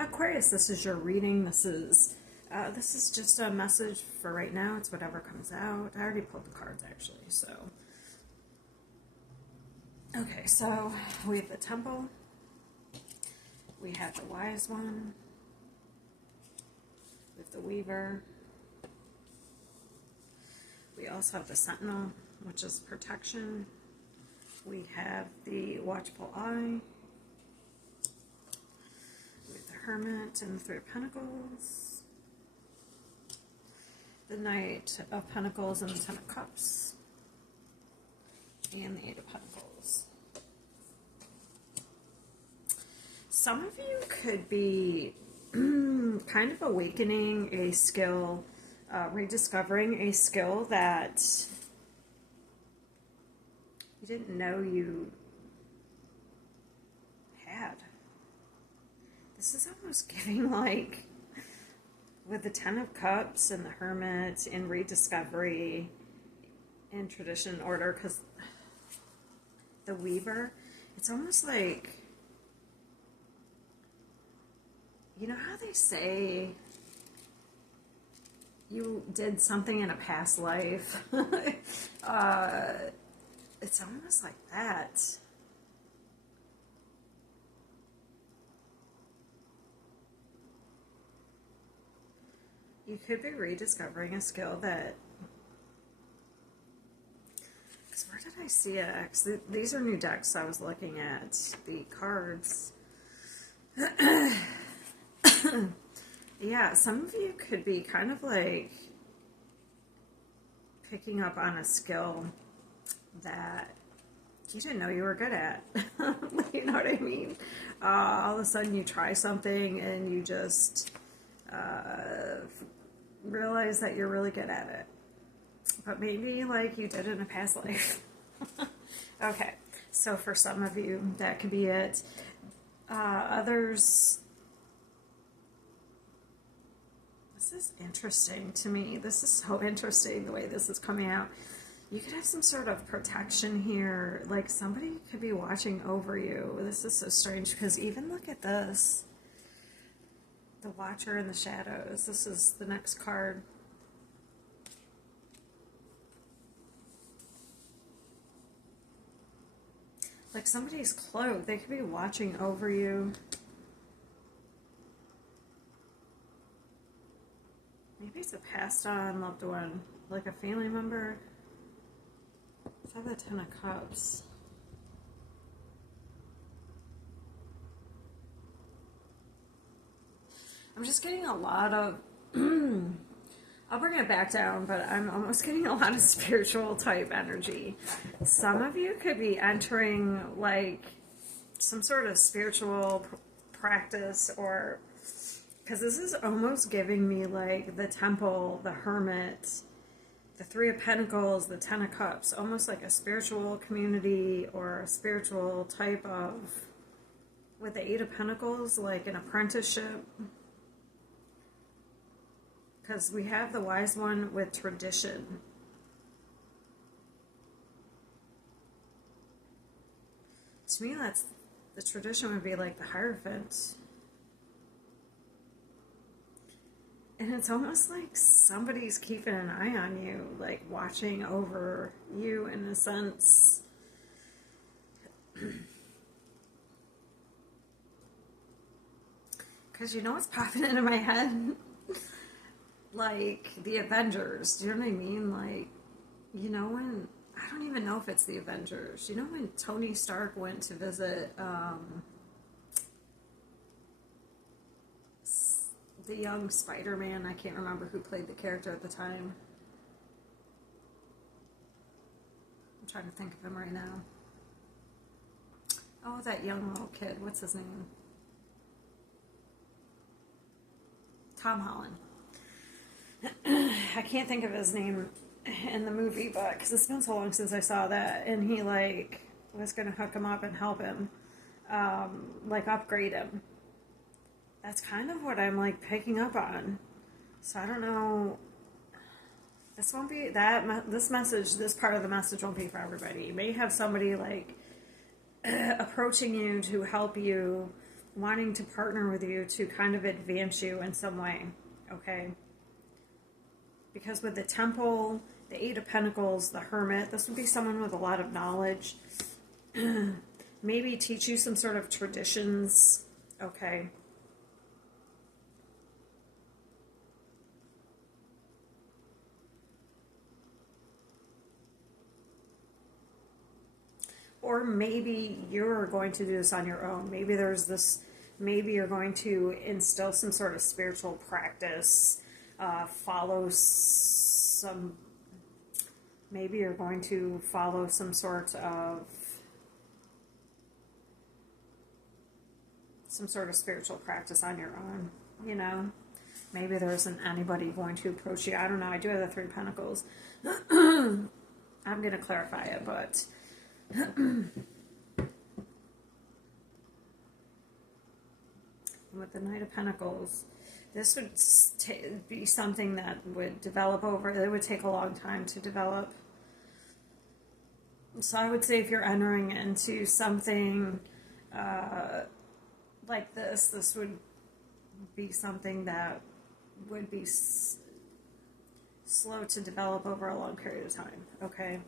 Aquarius, this is your reading. This is just a message for right now. It's whatever comes out. I already pulled the cards actually, so. Okay, so we have the Temple. We have the Wise One. We have the Weaver. We also have the Sentinel, which is protection. We have the Watchful Eye. We have the Hermit and the Three of Pentacles. The Knight of Pentacles and the Ten of Cups. And the Eight of Pentacles. Some of you could be kind of awakening a skill, rediscovering a skill that you didn't know you had. This is almost giving like with the Ten of Cups and the Hermit in rediscovery in tradition and order, because the Weaver, it's almost like, you know how they say you did something in a past life? It's almost like that. You could be rediscovering a skill that, because where did I see it? 'Cause these are new decks I was looking at, the cards. Yeah, some of you could be kind of like picking up on a skill that you didn't know you were good at. You know what I mean? All of a sudden you try something and you just realize that you're really good at it. But maybe like you did it in a past life. Okay, so for some of you, that could be it. Others, this is interesting to me. This is so interesting the way this is coming out. You could have some sort of protection here. Like somebody could be watching over you. This is so strange because even look at this. The Watcher in the Shadows. This is the next card. Like somebody's cloaked. They could be watching over you. Maybe it's a passed on loved one, like a family member. Let's have the Ten of Cups. I'm just getting a lot of, I'll bring it back down, but I'm almost getting a lot of spiritual type energy. Some of you could be entering like some sort of spiritual practice, or because this is almost giving me like the Temple, the Hermit, the Three of Pentacles, the Ten of Cups, almost like a spiritual community or a spiritual type of, with the Eight of Pentacles, like an apprenticeship. Because we have the Wise One with tradition. To me, that's, the tradition would be like the Hierophant. And it's almost like somebody's keeping an eye on you, like watching over you in a sense. Because you know what's popping into my head? Like the Avengers. Do you know what I mean? Like, you know when, I don't even know if it's the Avengers. You know when Tony Stark went to visit the young Spider-Man? I can't remember who played the character at the time. I'm trying to think of him right now. Oh, that young little kid. What's his name? Tom Holland. I can't think of his name in the movie, but because it's been so long since I saw that, and he like was gonna hook him up and help him, like upgrade him. That's kind of what I'm like picking up on. So I don't know. This won't be that. This message, this part of the message won't be for everybody. You may have somebody like approaching you to help you wanting to partner with you to kind of advance you in some way, okay? Because with the Temple, the Eight of Pentacles, the Hermit, this would be someone with a lot of knowledge. Maybe teach you some sort of traditions, okay? Or maybe you're going to do this on your own. Maybe there's this, maybe you're going to instill some sort of spiritual practice, follow some, maybe you're going to follow some sort of spiritual practice on your own, you know? Maybe there isn't anybody going to approach you. I don't know. I do have the Three of Pentacles. I'm going to clarify it, but with the Knight of Pentacles, this would be something that would develop over, it would take a long time to develop. So I would say if you're entering into something like this would be something that would be slow to develop over a long period of time. Okay.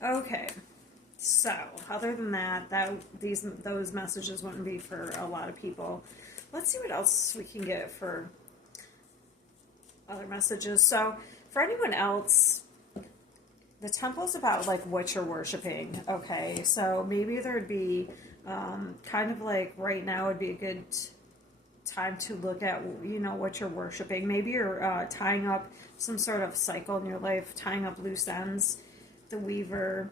Okay. So other than that, those messages wouldn't be for a lot of people. Let's see what else we can get for other messages. So for anyone else, the temple's about like what you're worshiping. Okay. So maybe there'd be kind of like right now would be a good time to look at, you know, what you're worshiping. Maybe you're tying up some sort of cycle in your life, tying up loose ends. The Weaver.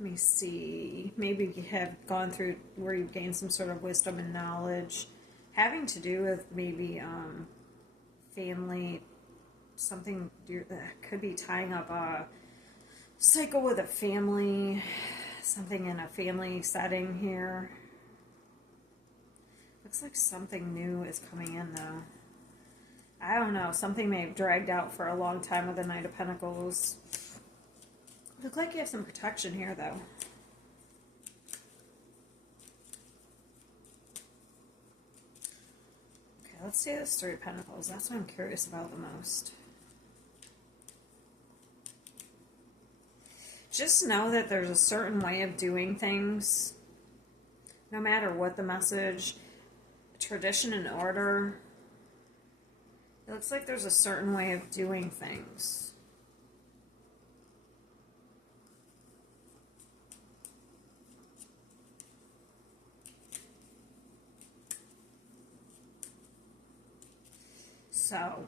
Let me see. Maybe you have gone through where you've gained some sort of wisdom and knowledge having to do with maybe family, something that could be tying up a cycle with a family, something in a family setting here. Looks like something new is coming in though. I don't know. Something may have dragged out for a long time with the Knight of Pentacles. Look like you have some protection here though. Okay, let's see this Three of Pentacles. That's what I'm curious about the most. Just know that there's a certain way of doing things, no matter what the message, tradition and order. It looks like there's a certain way of doing things. So,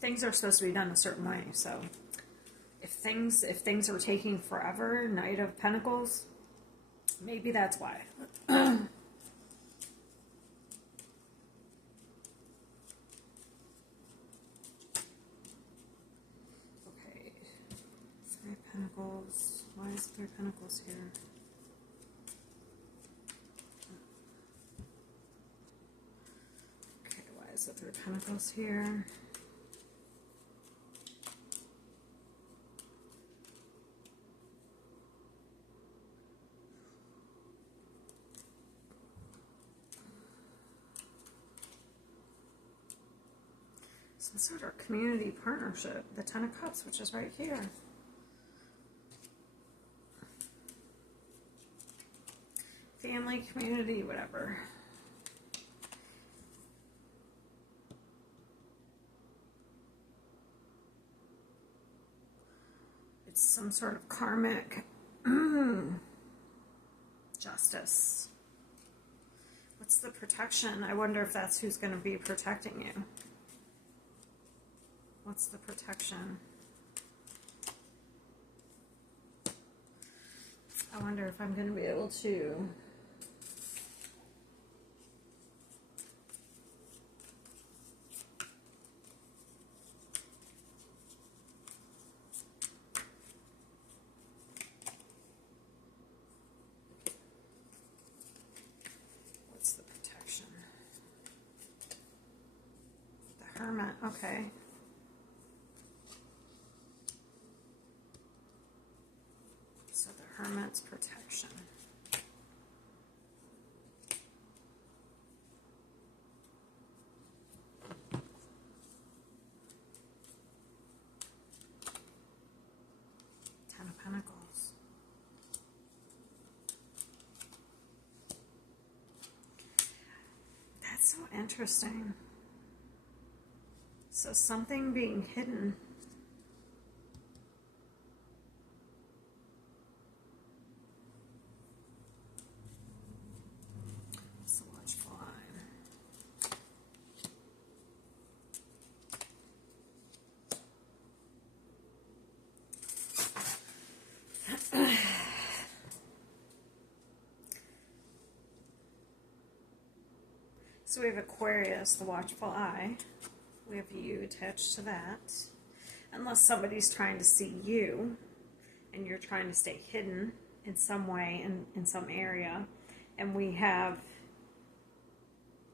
things are supposed to be done a certain way. So, if things are taking forever, Knight of Pentacles, maybe that's why. Okay, Three of Pentacles. Why is Three of Pentacles here? Okay, why is the Three of Pentacles here? Some sort of community partnership. The Ten of Cups, which is right here. Family, community, whatever. It's some sort of karmic justice. What's the protection? I wonder if that's who's going to be protecting you. What's the protection? I wonder if I'm going to be able to... What's the protection? The Hermit, okay. So the it's protection. Ten of Pentacles. That's so interesting. So something being hidden. What's the watchful eye? So we have Aquarius, the watchful eye. We have you attached to that. Unless somebody's trying to see you and you're trying to stay hidden in some way, in some area. And we have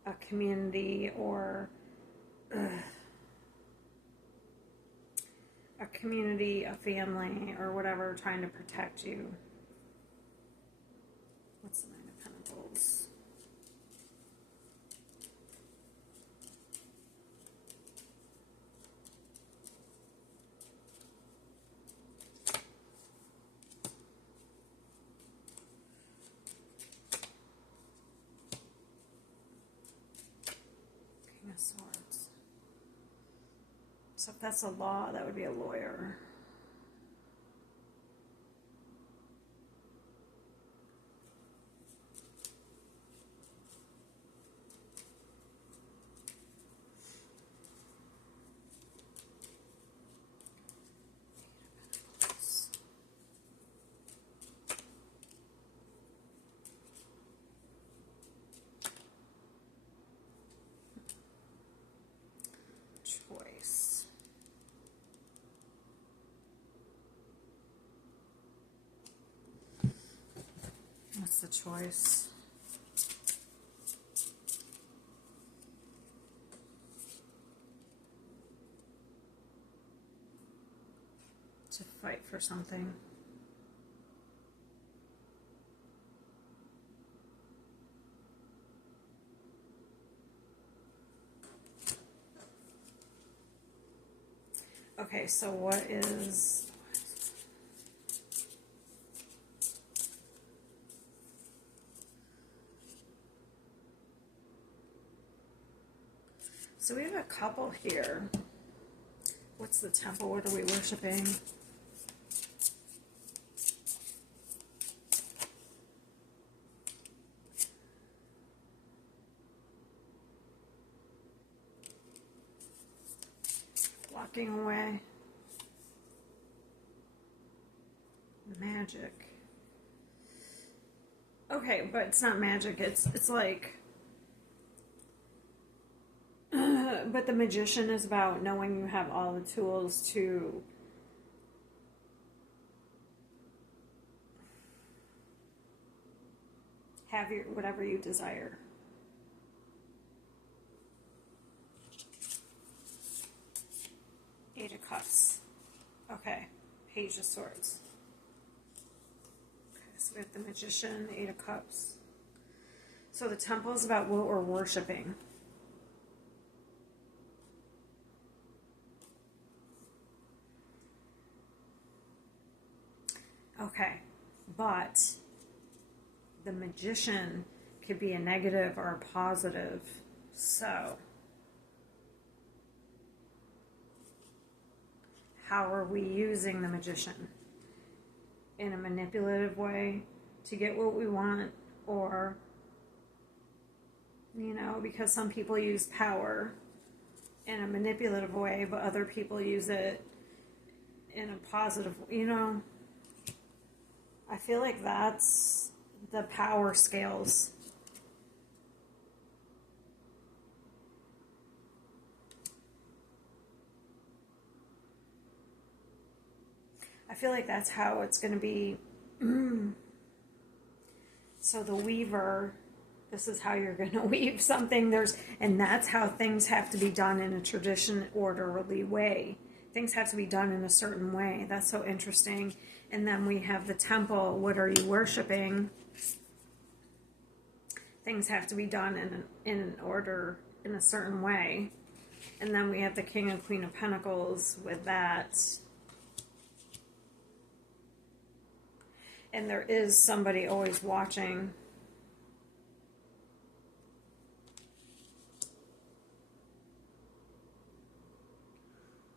a community or a community, a family, or whatever trying to protect you. What's the Nine of Pentacles? King of Swords. So if that's a law, that would be a lawyer. Choice. What's the choice? To fight for something. Okay, so what is... So we have a couple here. What's the temple? What are we worshiping? Walking away. Magic. Okay, but it's not magic. It's like... but the Magician is about knowing you have all the tools to have your whatever you desire. Eight of Cups. Okay. Page of Swords. Okay, so we have the Magician, Eight of Cups. So the temple is about what we're worshiping. Okay, but the Magician could be a negative or a positive. So, how are we using the Magician? In a manipulative way to get what we want, or, you know, because some people use power in a manipulative way, but other people use it in a positive, you know. I feel like that's the power scales. I feel like that's how it's going to be. So the weaver, this is how you're going to weave something. And that's how things have to be done in a tradition, orderly way. Things have to be done in a certain way. That's so interesting. And then we have the temple. What are you worshiping? Things have to be done in an order, in a certain way. And then we have the King and Queen of Pentacles with that. And there is somebody always watching.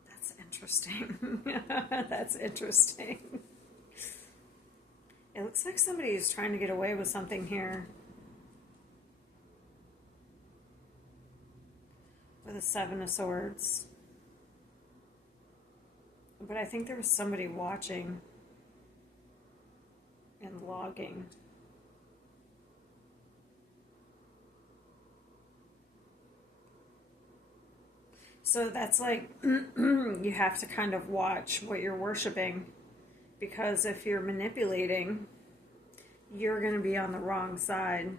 That's interesting. That's interesting. It looks like somebody is trying to get away with something here. With a Seven of Swords. But I think there was somebody watching and logging. So that's like, you have to kind of watch what you're worshiping, because if you're manipulating, you're going to be on the wrong side.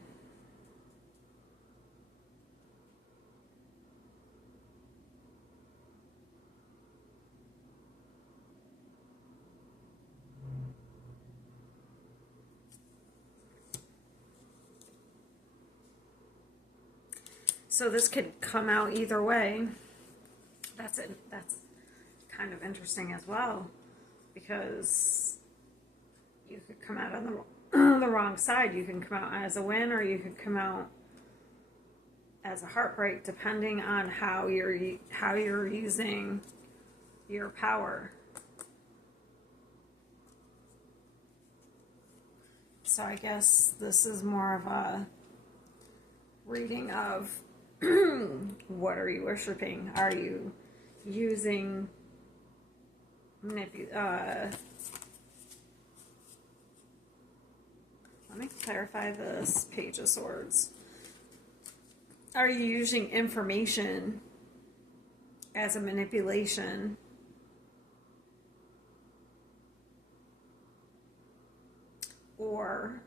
So this could come out either way. That's it. That's kind of interesting as well, because you could come out on the wrong side. You can come out as a win, or you could come out as a heartbreak, depending on how you're using your power. So I guess this is more of a reading of what are you worshiping? Are you using let me clarify this Page of Swords. Are you using information as a manipulation? Or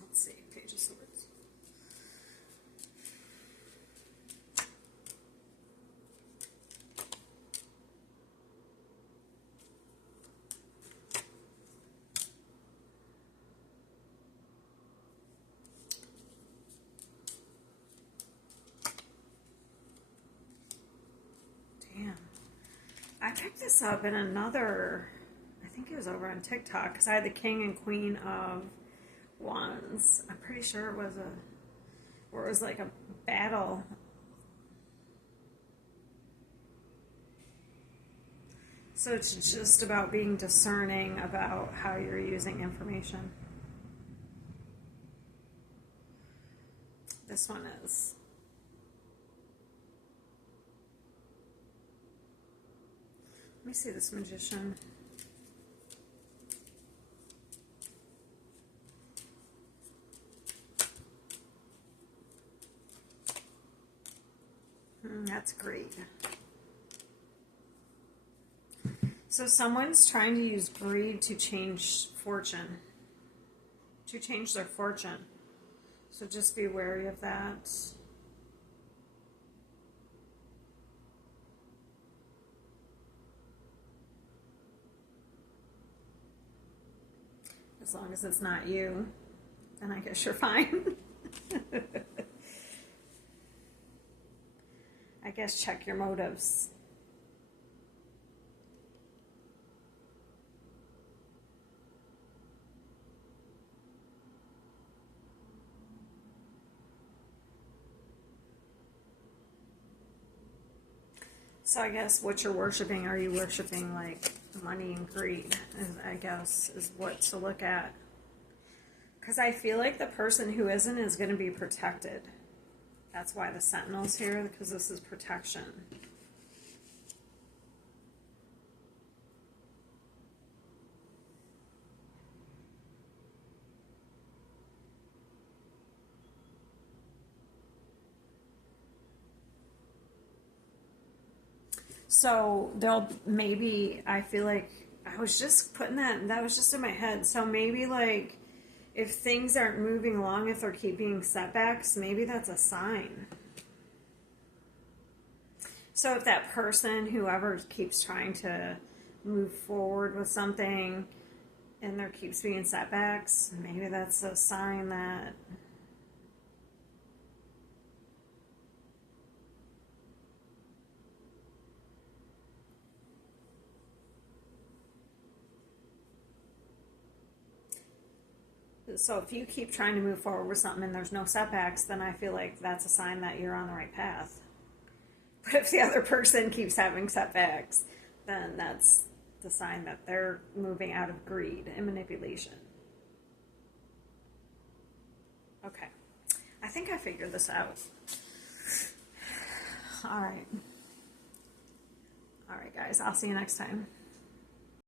let's see, Page of Swords. Damn. I picked this up in another, I think it was over on TikTok, because I had the King and Queen of Wands. I'm pretty sure it was where it was like a battle. So it's just about being discerning about how you're using information. This one is. Let me see this Magician. That's great. So someone's trying to use greed to change fortune, to change their fortune. So just be wary of that. As long as it's not you, then I guess you're fine. I guess check your motives. So I guess what you're worshiping, are you worshiping like money and greed, I guess, is what to look at. Because I feel like the person who isn't is going to be protected. That's why the Sentinel's here, because this is protection. So they'll maybe, I feel like I was just putting that was just in my head. So maybe like if things aren't moving along, if they're keeping setbacks, maybe that's a sign. So if that person, whoever keeps trying to move forward with something and there keeps being setbacks, maybe that's a sign that so if you keep trying to move forward with something and there's no setbacks, then I feel like that's a sign that you're on the right path. But if the other person keeps having setbacks, then that's the sign that they're moving out of greed and manipulation. Okay. I think I figured this out. All right. All right, guys. I'll see you next time.